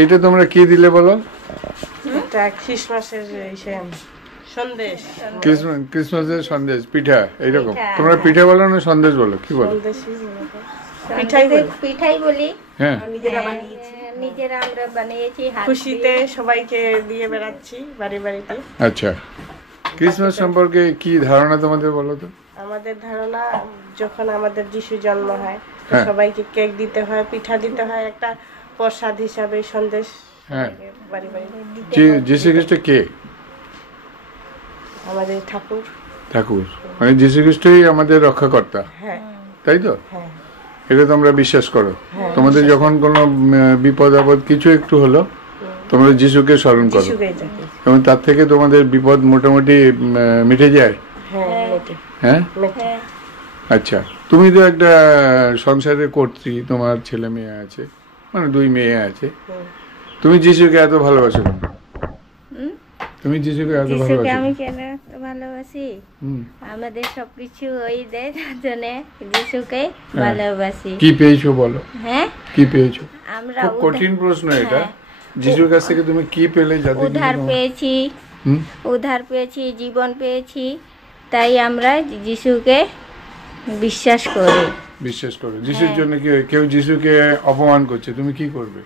এইটা তোমরা কি দিলে বলো? এটা ক্রিসমাসের সন্দেশ। ক্রিসমাসের সন্দেশ, পিঠা এইরকম। তোমরা পিঠা বলো না সন্দেশ বলো? কি বলো? পিঠাই বলি। হ্যাঁ, নিজেরা আমরা বানিয়েছি, খুশিতে সবাইকে দিয়ে বেড়াচ্ছি বাড়ি বাড়িতে। আচ্ছা, ক্রিসমাস সম্পর্কে কি ধারণা তোমাদের বলো তো? আমাদের ধারণা, যখন আমাদের যিশু জন্ম হয় হ্যাঁ। সবাইকে কেক দিতে হয়, পিঠা দিতে হয়, একটা প্রসাদ হিসাবে সন্দেশ হ্যাঁ। বাড়ি বাড়ি। যীশু খ্রিস্ট কে? আমাদের ঠাকুর। ঠাকুর মানে যীশু খ্রিস্টই আমাদের রক্ষাকর্তা, হ্যাঁ তাই তো? হ্যাঁ এটা তোমরা বিশ্বাস করো? তোমাদের যখন কোনো বিপদ আপদ কিছু একটু হলো, তোমরা যিশুকে স্মরণ করো এবং তার থেকে তোমাদের বিপদ মোটামুটি মিটে যায়। হ্যাঁ, আচ্ছা, তুমি তো একটা সংসারে কর্ত্রী, তোমার ছেলে মেয়ে আছে, মানে 2 মেয়ে আছে, তুমি যিশুকে এত ভালোবাসো কেন? তুমি যিশুকে এত ভালোবাসো? আমি কেন ভালোবাসি? আমাদের সবকিছু ওই দেয়, তার জন্য যিশুকে ভালোবাসি। কি পেয়েছো বলো? হ্যাঁ, কি পেয়েছো? আমরা খুব কঠিন প্রশ্ন এটা। যিশুর কাছ থেকে তুমি কি পেলে? যাতে উদ্ধার পেয়েছি, উদ্ধার পেয়েছি, জীবন পেয়েছি, তাই আমরা যিশুকে বিশ্বাস করি। বিশ্বাস করো। যিশুর জন্য কেউ যিশুকে অপমান করছে, তুমি কি করবে?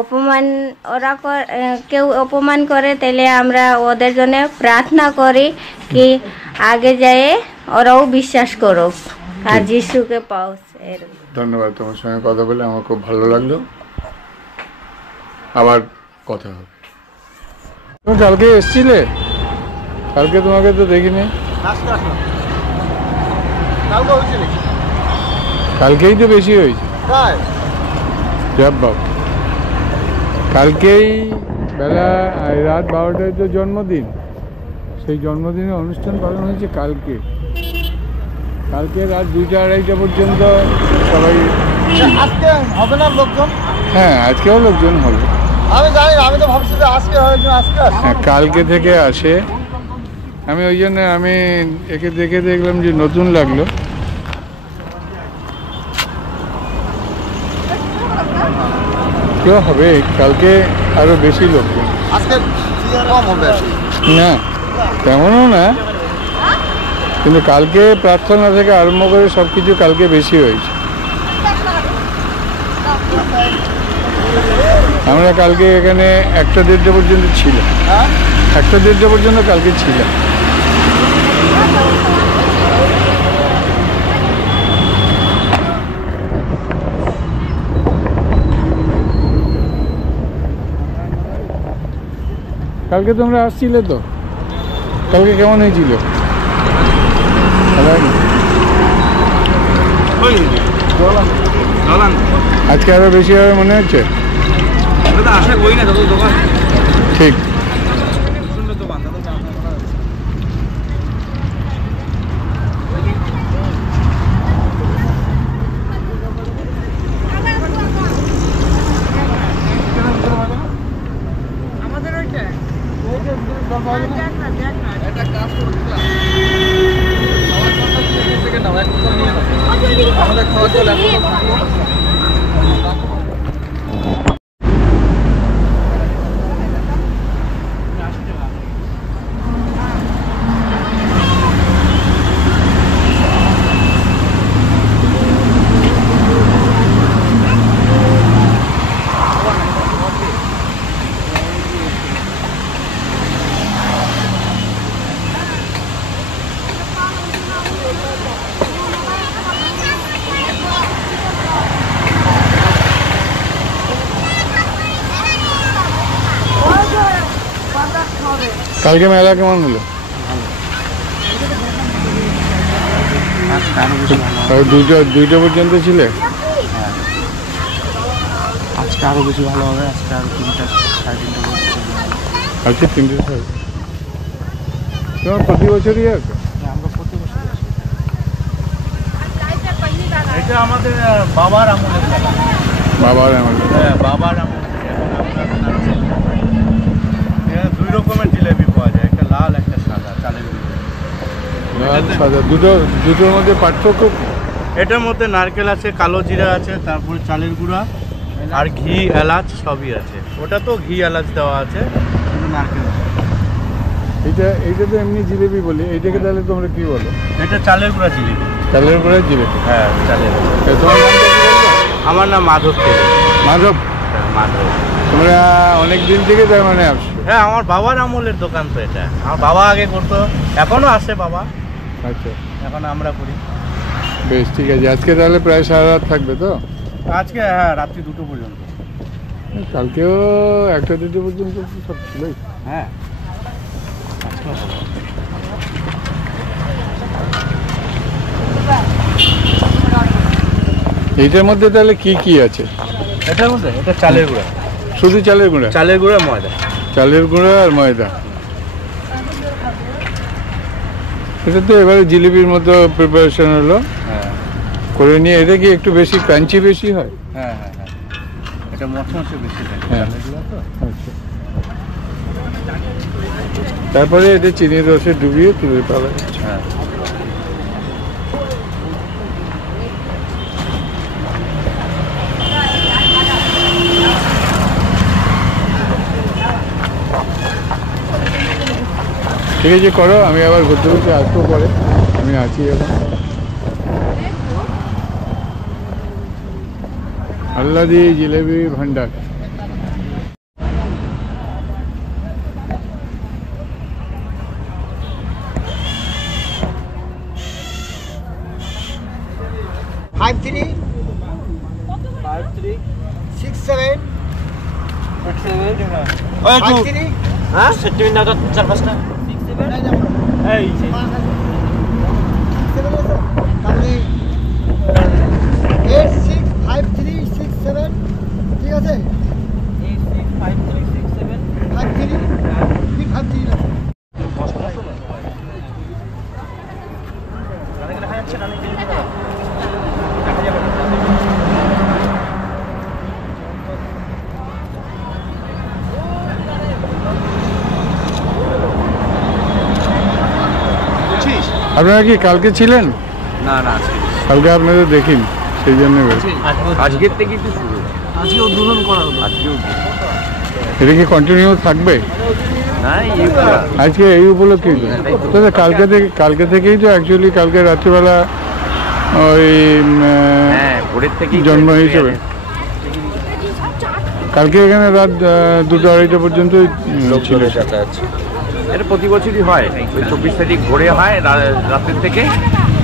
অপমান ওরা কেউ অপমান করে, তাহলে আমরা ওদের জন্য প্রার্থনা করি কি আগে যায় ওরাও বিশ্বাস করুক আর যিশুকে পাও। ধন্যবাদ, তোমার সঙ্গে কথা বলে আমার খুব ভালো লাগলো। আবার কথা হবে। তুমি কালকে এসছিলে? কালকে তোমাকে তো দেখিনি। কালকেই তো বেশি হয়েছে। বাবা, কালকেই বেলা রাত 12টায় তো জন্মদিন, সেই জন্মদিনের অনুষ্ঠান পালন হয়েছে কালকে। কালকে রাত 2টা-2:30 পর্যন্ত সবাই। আজকে হবে না লোকজন? হ্যাঁ, আজকেও লোকজন হবে। আমি জানি, আমি তো ভাবছি যে আজকে হয়েছে। হ্যাঁ, কালকে থেকে আসে। আমি ওই জন্য আমি একে দেখে দেখলাম যে নতুন লাগলো। কেউ হবে, কালকে আরো বেশি লোকজন। আজকে কম হবে না, তেমনও না, কিন্তু কালকে প্রার্থনা থেকে আরম্ভ করে সবকিছু কালকে বেশি হয়েছে। আমরা কালকে এখানে 1টা-1:30 পর্যন্ত ছিলাম। 1টা-1:30 পর্যন্ত কালকে ছিলাম। কালকে তোমরা আসছিলে তো? কালকে কেমন হয়েছিল? আজকে আরো বেশি হবে মনে হচ্ছে। ঠিক। আমাদের খাওয়া চলে। কালকে মেলা কেমন হলো? দুইটা পর্যন্ত ছিলে? আজকে আরো বেশি ভালো হবে। আজকে আরো 3টা-3:30 আজকে 3টে। তোমার প্রতি বছরই আছে? আমরা প্রতি বছর আসি। এটা আমাদের বাবার আমলের মেলা। বাবার আমলে? হ্যাঁ, বাবার আমলে। 2 রকমের জিলেবি পাওয়া যায়, একটা লাল একটা সাদা, চালের লাল সাদা দুটোর মধ্যে পার্থক্য কি? এটার মধ্যে নারকেল আছে, কালো জিরা আছে, তারপরে চালের গুঁড়া আর ঘি এলাচ সবই আছে। ওটা তো ঘি এলাচ দেওয়া আছে, কিন্তু নারকেল আছে। এইটা তো এমনি জিলেবি বলি, এইটাকে তাহলে তোমরা কি বলো? এটা চালের গুঁড়া জিলিপি। চালের গুঁড়া জিলেবি? হ্যাঁ, চালের। তোমার নামটা কি বলবে? আমার নাম মাধব তেলে। মাধব? হ্যাঁ, মাধব। তোমরা অনেক দিন থেকে তার মানে আসছো? হ্যাঁ, আমার বাবার আমলের দোকান তো এটা। আমার বাবা আগে করতো, এখনো আসে বাবা, আচ্ছা, এখন আমরা করি। বেশ, ঠিক আছে। আজকে তাহলে প্রায় সারা রাত থাকবে তো? আজকে হ্যাঁ, রাত্রি 2টো পর্যন্ত। কালকেও 1টা-2টো পর্যন্ত সব ছিলই। হ্যাঁ, এইটার মধ্যে তাহলে কি কি আছে? এটার মধ্যে এটা চালের গুঁড়া। শুধু চালের গুঁড়া? চালের গুঁড়া, ময়দা। চালের গুঁড়া আর ময়দা। এটা তো এবারে জিলিপির মতো প্রিপারেশন হলো, হ্যাঁ করে নিয়ে। এটা কি একটু বেশি ক্রাঞ্চি বেশি হয়? হ্যাঁ হ্যাঁ হ্যাঁ, এটা মশমশে বেশি থাকে। হ্যাঁ। চালের গুঁড়া তো। আচ্ছা, তারপরে এটা চিনির রসে ডুবিয়ে তুলে পাওয়া যাচ্ছে। হ্যাঁ, ঠিক আছে, করো। আমি আবার ঘুরতে ঘুরতে আসবো পরে, আমি আছি এখন। আল্লাদি জিলেবি ভান্ডার। Five three 6 7 5 3 হ্যাঁ 4-5টা 6 7 এই 8 6 5 3 6 7 ঠিক আছে 8 6 5 3 6 7 5 3 কি 5 3 আপনারা কি কালকে ছিলেন? না না, আজকে কালকে আপনাদের দেখিনি, সেই জন্য আজকের থেকে একটু শুরু। আজকে উদ্বোধন করা হলো। আজকে এটা কি কন্টিনিউ থাকবে? না, আজকে এই উপলক্ষে দাদা কালকে থেকেই তো অ্যাকচুয়ালি কালকে রাত্রিবেলা ওই ভোরের থেকে জন্ম হিসেবে কালকে এখানে রাত 2-2:30 পর্যন্ত ছিল। এটা প্রতি বছরই হয়, ওই 24 তারিখ ভোরে হয় রাতের থেকে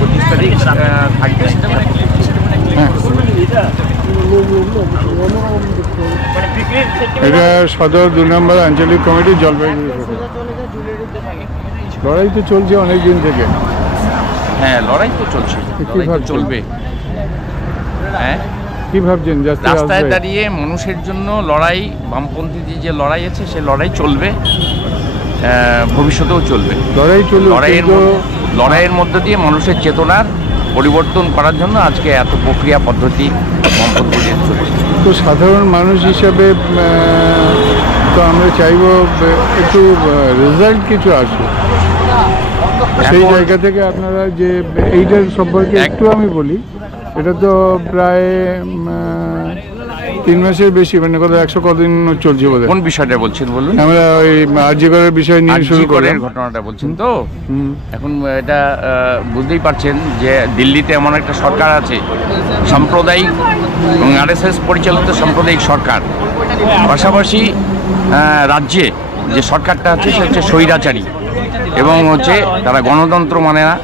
25 তারিখ থাকবে। এটা সদর 2 নম্বর আঞ্চলিক কমিটি জলপাইগুড়ি। লড়াই তো চলছে অনেক দিন থেকে। হ্যাঁ, লড়াই তো চলছে, কি ভাবছেন? চলবে। হ্যাঁ, কি ভাবছেন? রাস্তায় দাঁড়িয়ে মানুষের জন্য লড়াই, বামপন্থীদের যে লড়াই আছে সে লড়াই চলবে, ভবিষ্যতেও চলবে। লড়াইয়ের মধ্য দিয়ে মানুষের চেতনার পরিবর্তন করার জন্য আজকে এত প্রক্রিয়া পদ্ধতি বামপন্থীদের চলছে। তো সাধারণ মানুষ হিসাবে তো আমরা চাইবো একটু রেজাল্ট কিছু আসে, সেই জায়গা থেকে আপনারা যে এইটার সম্পর্কে একটু আমি বলি। এটা তো প্রায় 3 মাসের বেশি, মানে কত 100 কদিন চলছে বোধ হয়। কোন বিষয়টা বলছেন বলুন? আমরা ওই আরজিকরের বিষয় নিয়ে শুরু করেন, ঘটনাটা বলছেন তো। এখন এটা বুঝতেই পারছেন যে দিল্লিতে এমন একটা সরকার আছে, সাম্প্রদায়িক এবং RSS পরিচালিত সাম্প্রদায়িক সরকার। পাশাপাশি রাজ্যে যে সরকারটা আছে সে হচ্ছে স্বৈরাচারী এবং হচ্ছে তারা গণতন্ত্র মানে না,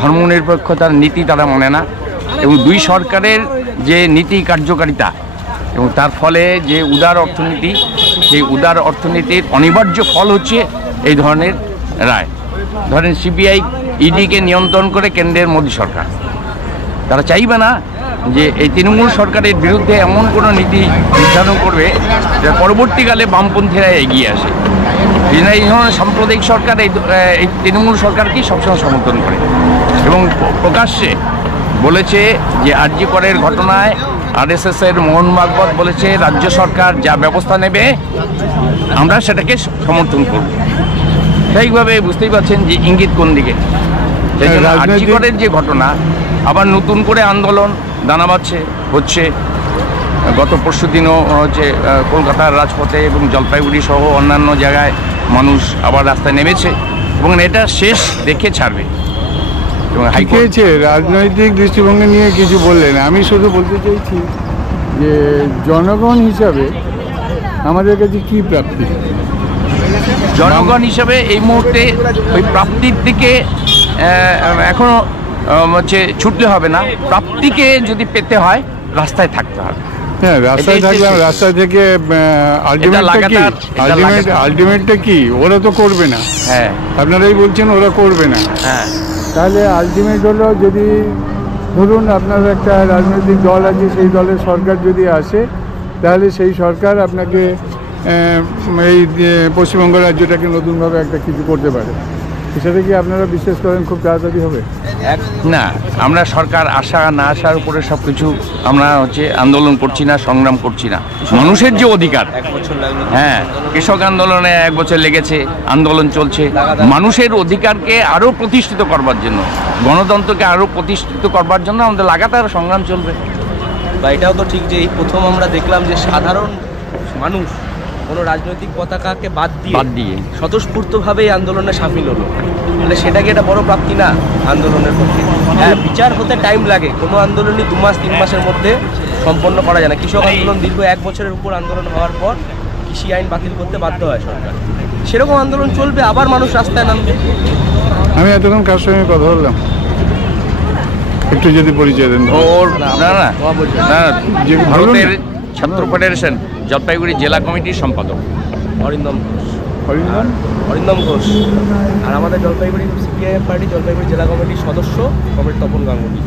ধর্মনিরপেক্ষতার নীতি তারা মানে না, এবং দুই সরকারের যে নীতি কার্যকারিতা এবং তার ফলে যে উদার অর্থনীতি, সেই উদার অর্থনীতির অনিবার্য ফল হচ্ছে এই ধরনের রায়। ধরেন CBI ED-কে নিয়ন্ত্রণ করে কেন্দ্রের মোদী সরকার, তারা চাইবে না যে এই তৃণমূল সরকারের বিরুদ্ধে এমন কোনো নীতি নির্ধারণ করবে যে পরবর্তীকালে বামপন্থীরা এগিয়ে আসে। এই ধরনের সাম্প্রদায়িক সরকার এই তৃণমূল সরকারকেই সবসময় সমর্থন করে এবং প্রকাশ্যে বলেছে যে আরজি করের ঘটনায় RSS-এর মোহন ভাগবত বলেছে রাজ্য সরকার যা ব্যবস্থা নেবে আমরা সেটাকে সমর্থন করব। সেইভাবে বুঝতেই পারছেন যে ইঙ্গিত কোন দিকে। সেই জন্য রাজনৈতিক- আর্যিকরের যে ঘটনা আবার নতুন করে আন্দোলন দানা বাঁধছে হচ্ছে। গত পরশু দিনও হচ্ছে কলকাতার রাজপথে এবং জলপাইগুড়ি সহ অন্যান্য জায়গায় মানুষ আবার রাস্তায় নেমেছে এবং এটা শেষ দেখে ছাড়বে। এবং ঠিক হাইকোর্ট আছে, রাজনৈতিক দৃষ্টিভঙ্গি নিয়ে কিছু বললেন, আমি শুধু বলতে চাইছি যে জনগণ হিসাবে আমাদের কাছে কি প্রাপ্তি? জনগণ হিসেবে এই মুহূর্তে ওই প্রাপ্তির দিকে এখনো হচ্ছে ছুটলে হবে না। প্রাপ্তিকে যদি পেতে হয় রাস্তায় থাকতে হবে। হ্যাঁ, রাস্তায় এটাই থাকলাম, শেষ। রাস্তা থেকে আলটিমেটটা কি? ওরা তো করবে না, হ্যাঁ আপনারাই বলছেন ওরা করবে না। হ্যাঁ তাহলে আলটিমেট হলো, যদি ধরুন আপনার একটা রাজনৈতিক দল আছে, সেই দলের সরকার যদি আসে, তাহলে সেই সরকার আপনাকে এই পশ্চিমবঙ্গ রাজ্যটাকে নতুনভাবে একটা কিছু করতে পারে। সেটা কি আপনারা বিশ্বাস করেন খুব তাড়াতাড়ি হবে? না, আমরা সরকার আসা না আসার উপরে সব কিছু আমরা হচ্ছে আন্দোলন করছি না, সংগ্রাম করছি না। মানুষের যে অধিকার, হ্যাঁ, কৃষক আন্দোলনে 1 বছর লেগেছে, আন্দোলন চলছে। মানুষের অধিকারকে আরও প্রতিষ্ঠিত করবার জন্য, গণতন্ত্রকে আরও প্রতিষ্ঠিত করবার জন্য আমাদের লাগাতার সংগ্রাম চলবে। বা এটাও তো ঠিক যে এই প্রথম আমরা দেখলাম যে সাধারণ মানুষ কোনো রাজনৈতিক পতাকাকে বাদ দিয়ে স্বতঃস্ফূর্তভাবে এই আন্দোলনে সামিল হলো। তাহলে সেটাকে একটা বড় প্রাপ্তি না আন্দোলনের পক্ষে? হ্যাঁ, বিচার হতে টাইম লাগে, কোনো আন্দোলনই 2 মাস 3 মাসের মধ্যে সম্পন্ন করা যায় না। কৃষক আন্দোলন দীর্ঘ 1 বছরের উপর আন্দোলন হওয়ার পর কৃষি আইন বাতিল করতে বাধ্য হয় সরকার। সেরকম আন্দোলন চলবে, আবার মানুষ রাস্তায় নামবে। আমি এতক্ষণ কার সঙ্গে কথা বললাম, একটু যদি পরিচয় দেন। ওর না না না, যে ভারতের ছাত্র ফেডারেশন জলপাইগুড়ি জেলা কমিটির সম্পাদক অরিন্দম ঘোষ। হরিনাম? অরিন্দম ঘোষ। আর আমাদের জলপাইগুড়ি সিপিআইএম পার্টি জলপাইগুড়ি জেলা কমিটির সদস্য কমরেড তপন গাঙ্গুলি।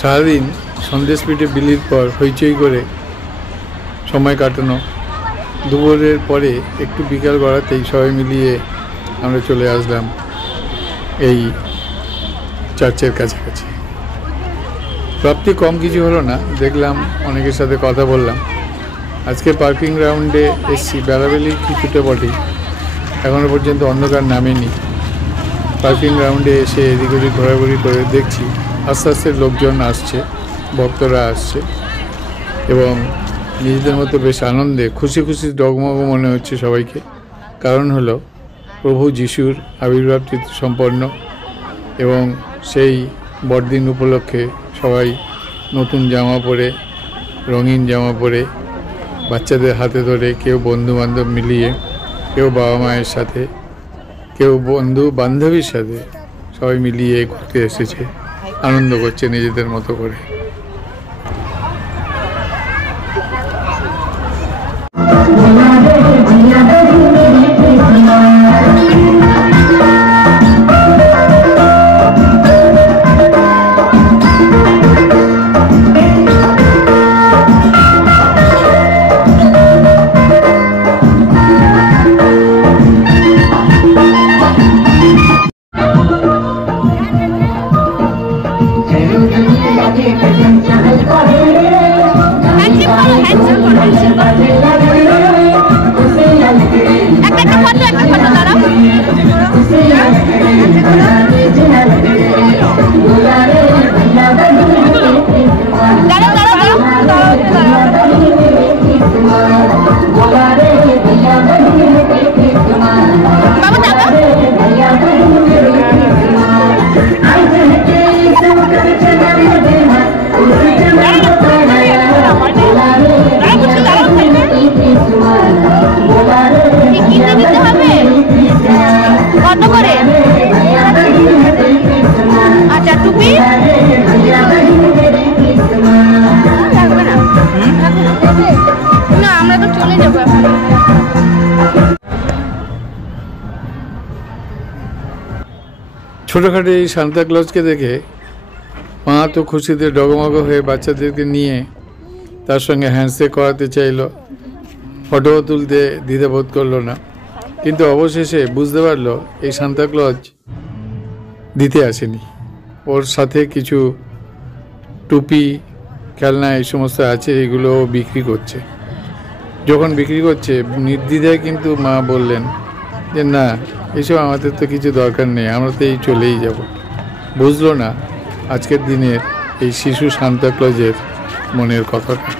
সারাদিন সন্দেশ পিঠে বিলির পর হইচই করে সময় কাটানো, দুপুরের পরে একটু বিকাল গড়াতেই সবাই মিলিয়ে আমরা চলে আসলাম এই চার্চের কাছাকাছি। প্রাপ্তি কম কিছু হলো না, দেখলাম, অনেকের সাথে কথা বললাম। আজকে পার্কিং গ্রাউন্ডে এসছি, বেলাবেলি কিছুটা বটেই, এখনও পর্যন্ত অন্ধকার নামেনি। পার্কিং গ্রাউন্ডে এসে এদিক ওদিক ঘোরাঘুরি করে দেখছি আস্তে আস্তে লোকজন আসছে, ভক্তরা আসছে এবং নিজেদের মতো বেশ আনন্দে খুশি খুশি ডগমগ মনে হচ্ছে সবাইকে। কারণ হলো প্রভু যিশুর আবির্ভাব তিথি সম্পন্ন এবং সেই বড়দিন উপলক্ষে সবাই নতুন জামা পরে, রঙিন জামা পরে, বাচ্চাদের হাতে ধরে, কেউ বন্ধু বান্ধব মিলিয়ে, কেউ বাবা মায়ের সাথে, কেউ বন্ধু বান্ধবীর সাথে, সবাই মিলিয়ে ঘুরতে এসেছে, আনন্দ করছে নিজেদের মতো করে। ছোটোখাটো এই সান্তা ক্লজকে দেখে মা তো খুশিতে ডগমগ হয়ে বাচ্চাদেরকে নিয়ে তার সঙ্গে হ্যান্ডশেক করাতে চাইল, ফটোও তুলতে দ্বিধাবোধ করলো না। কিন্তু অবশেষে বুঝতে পারলো এই সান্তা ক্লজ দিতে আসেনি, ওর সাথে কিছু টুপি, খেলনা এই সমস্ত আছে, এগুলো বিক্রি করছে। যখন বিক্রি করছে নির্দ্বিধায় কিন্তু মা বললেন যে না, এসব আমাদের তো কিছু দরকার নেই, আমরা তো এই চলেই যাব। বুঝলো না আজকের দিনের এই শিশু সান্তাক্লজের মনের কথাটা।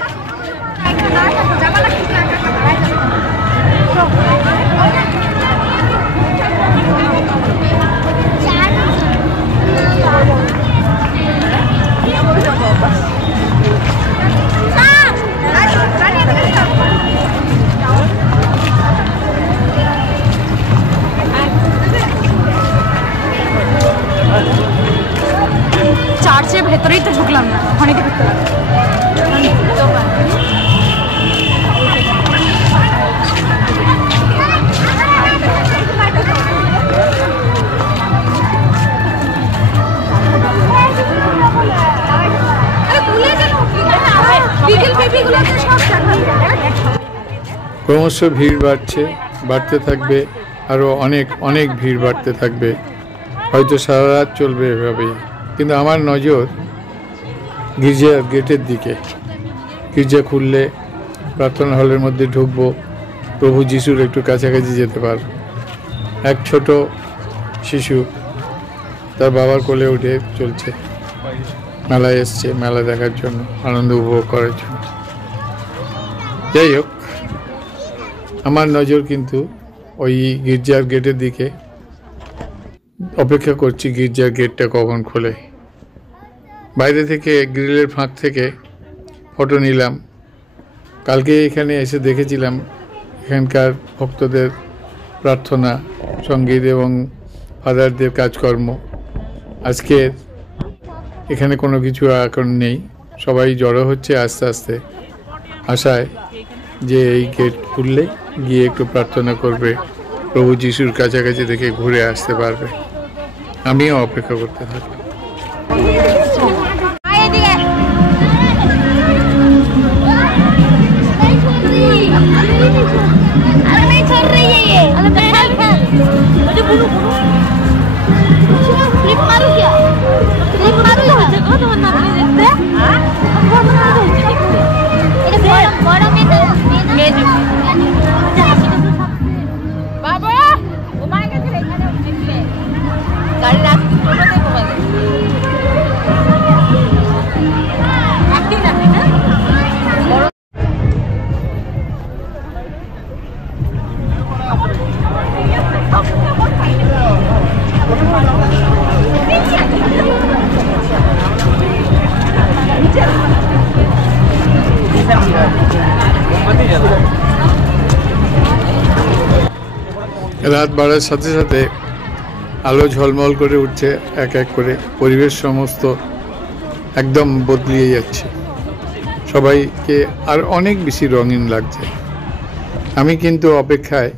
চার্চের ভেতরেই তো ঢুকলাম না, ওখানে কি ঢুকতে পারলাম? ক্রমশ ভিড় বাড়তে থাকবে, আরও অনেক অনেক ভিড় বাড়তে থাকবে, হয়তো সারা রাত চলবে এভাবেই। কিন্তু আমার নজর গির্জার গেটের দিকে। গির্জা খুললে প্রার্থনা হলের মধ্যে ঢুকবো, প্রভু যিশুর একটু কাছাকাছি যেতে পারব। এক ছোট শিশু তার বাবার কোলে উঠে চলছে, মেলায় এসছে মেলা দেখার জন্য, আনন্দ উপভোগ করার জন্য। যাই হোক, আমার নজর কিন্তু ওই গির্জার গেটের দিকে। অপেক্ষা করছি গির্জার গেটটা কখন খোলে। বাইরে থেকে গ্রিলের ফাঁক থেকে ফটো নিলাম। কালকে এখানে এসে দেখেছিলাম এখানকার ভক্তদের প্রার্থনা, সঙ্গীত এবং ফাদারদের কাজকর্ম। আজকে এখানে কোনো কিছু এখন নেই, সবাই জড়ো হচ্ছে আস্তে আস্তে, আশায় যে এই গেট খুললে গিয়ে একটু প্রার্থনা করবে, প্রভু যিশুর কাছাকাছি থেকে ঘুরে আসতে পারবে। আমিও অপেক্ষা করতে থাকি। রাত বাড়ার সাথে সাথে আলো ঝলমল করে উঠছে, এক এক করে পরিবেশ সমস্ত একদম বদলিয়ে যাচ্ছে, সবাইকে আর অনেক বেশি রঙিন লাগছে। আমি কিন্তু অপেক্ষায়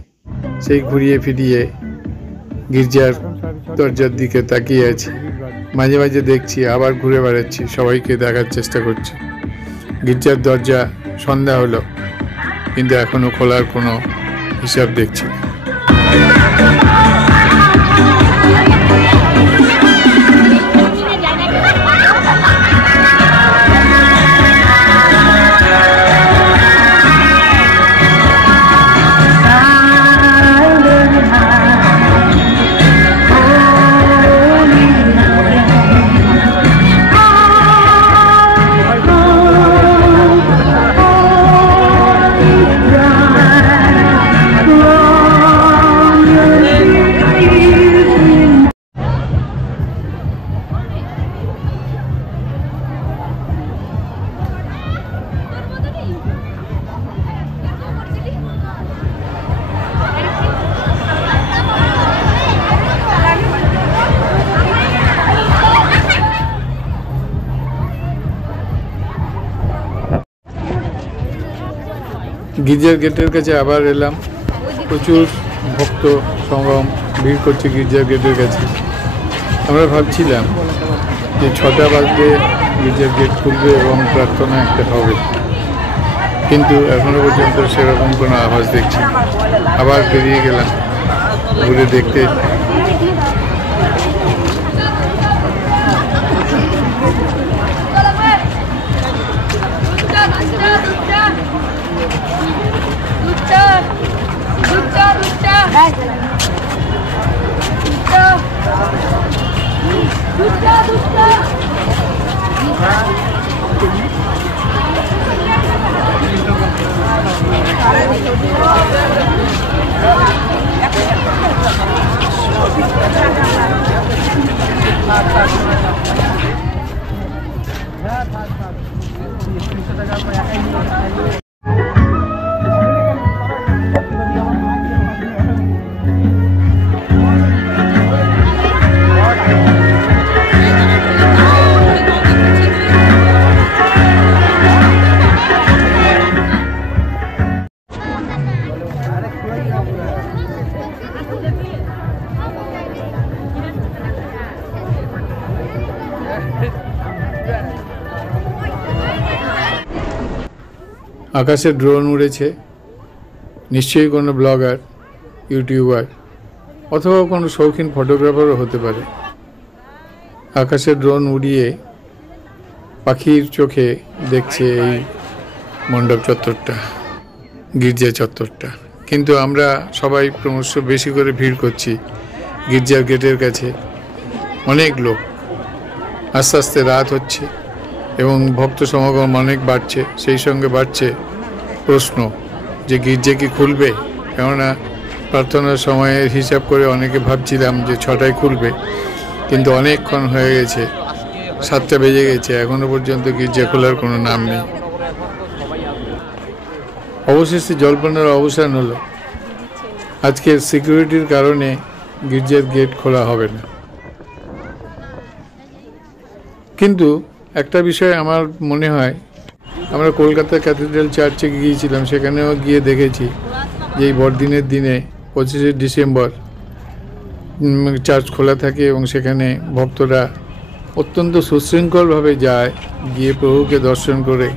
সেই ঘুরিয়ে ফিরিয়ে গির্জার দরজার দিকে তাকিয়ে আছি। মাঝে মাঝে দেখছি, আবার ঘুরে বেড়াচ্ছি, সবাইকে দেখার চেষ্টা করছি। গির্জার দরজা সন্ধ্যা হলো, কিন্তু এখনো খোলার কোনো হিসাব দেখছি না। গির্জার গেটের কাছে আবার এলাম, প্রচুর ভক্ত সমাগম, ভিড় করছে গির্জার গেটের কাছে। আমরা ভাবছিলাম যে 6টা বাজলে গির্জার গেট খুলবে এবং প্রার্থনা একটা হবে, কিন্তু এখনো পর্যন্ত সেরকম কোনো আভাস দেখছি না। আবার বেরিয়ে গেলাম ঘুরে দেখতে। আকাশে ড্রোন উড়েছে, নিশ্চয়ই কোনো ব্লগার, ইউটিউবার অথবা কোনো শৌখিন ফটোগ্রাফারও হতে পারে। আকাশে ড্রোন উড়িয়ে পাখির চোখে দেখছে এই মণ্ডপ চত্বরটা, গির্জা চত্বরটা। কিন্তু আমরা সবাই ক্রমশ বেশি করে ভিড় করছি গির্জার গেটের কাছে। অনেক লোক, আস্তে আস্তে রাত হচ্ছে এবং ভক্ত সমাগম অনেক বাড়ছে। সেই সঙ্গে বাড়ছে প্রশ্ন যে গির্জা কি খুলবে, কেননা প্রার্থনার সময়ের হিসাব করে অনেকে ভাবছিলাম যে 6টায় খুলবে, কিন্তু অনেকক্ষণ হয়ে গেছে, 7টা বেজে গেছে, এখনো পর্যন্ত গির্জা খোলার কোনো নাম নেই। অবশেষে জল্পনার অবসান হলো, আজকে সিকিউরিটির কারণে গির্জার গেট খোলা হবে না। কিন্তু একটা বিষয় আমার মনে হয়, আমরা কলকাতা ক্যাথিড্রাল চার্চে গিয়েছিলাম, সেখানেও গিয়ে দেখেছি যে এই বড়দিনের দিনে 25শে ডিসেম্বর চার্চ খোলা থাকে এবং সেখানে ভক্তরা অত্যন্ত সুশৃঙ্খলভাবে যায়, গিয়ে প্রভুকে দর্শন করে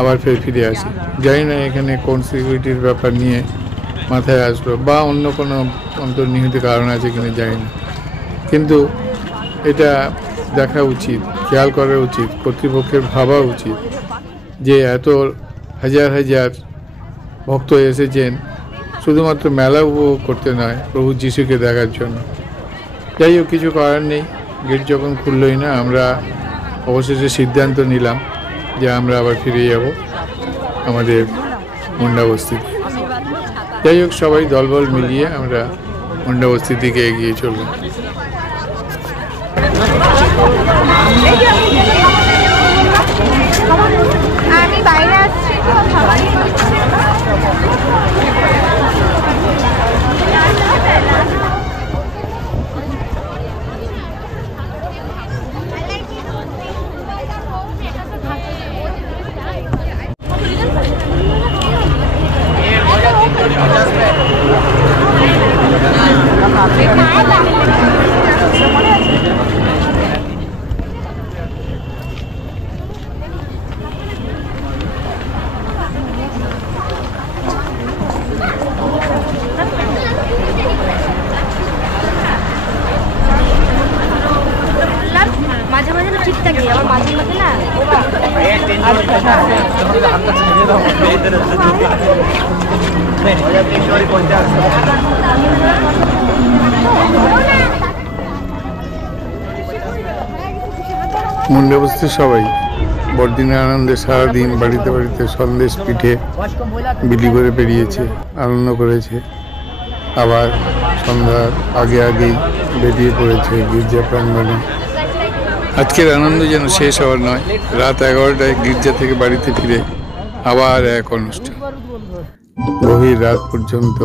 আবার ফিরে আসে। জানি না এখানে কোন সিকিউরিটির ব্যাপার নিয়ে মাথায় আসলো বা অন্য কোনো অন্তর্নিহিত কারণ আছে কিনা জানি না, কিন্তু এটা দেখা উচিত, খেয়াল করা উচিত, কর্তৃপক্ষের ভাবা উচিত যে এত হাজার হাজার ভক্ত এসেছেন শুধুমাত্র মেলা উপভোগ করতে নয়, প্রভু যিশুকে দেখার জন্য। যাই হোক, কিছু করার নেই, গেট যখন খুললই না, আমরা অবশেষে সিদ্ধান্ত নিলাম যে আমরা আবার ফিরে যাব আমাদের মুন্ডাবস্তিতে। যাই হোক, সবাই দলবল মিলিয়ে আমরা মুন্ডাবস্তির দিকে এগিয়ে চললাম। আমি বাইরে আসছি তো খাবারই মাঝে মাঝে না ঠিক থাকে, আমার মাঝে মাঝে না মুন্ডাবস্তির সবাই বড়দিনের আনন্দে সারাদিন বাড়িতে বাড়িতে সন্দেশ পিঠে বিলি করে বেরিয়েছে, আনন্দ করেছে। আবার সন্ধ্যার আগেই বেরিয়ে পড়েছে গির্জা প্রাঙ্গণে। আজকের আনন্দ যেন শেষ হওয়ার নয়, রাত 11টায় গির্জা থেকে বাড়িতে ফিরে আবার এক অনুষ্ঠান, গভীর রাত পর্যন্ত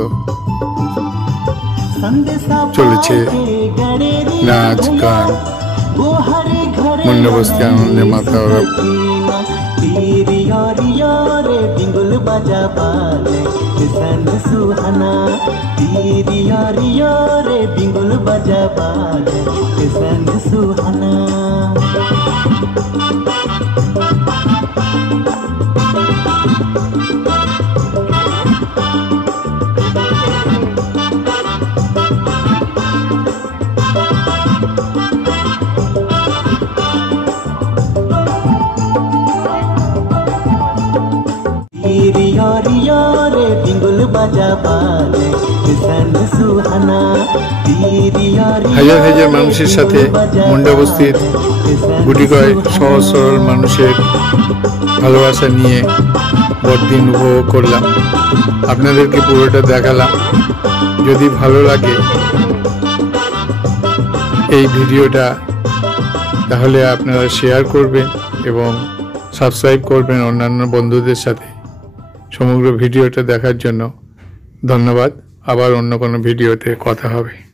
চলেছে নাচ গান, মুন্ডাবস্তি আনন্দে মাথা ওরা। रे बिंगुल बजा बाजे, হাজার হাজার মানুষের সাথে মুন্ডা বস্তির গুটি কয়েক সহজ সরল মানুষের ভালোবাসা নিয়ে বড়দিন উপভোগ করলাম। আপনাদেরকে পুরোটা দেখালাম। যদি ভালো লাগে এই ভিডিওটা তাহলে আপনারা শেয়ার করবেন এবং সাবস্ক্রাইব করবেন অন্যান্য বন্ধুদের সাথে। সমগ্র ভিডিওটা দেখার জন্য ধন্যবাদ। আবার অন্য কোনো ভিডিওতে কথা হবে।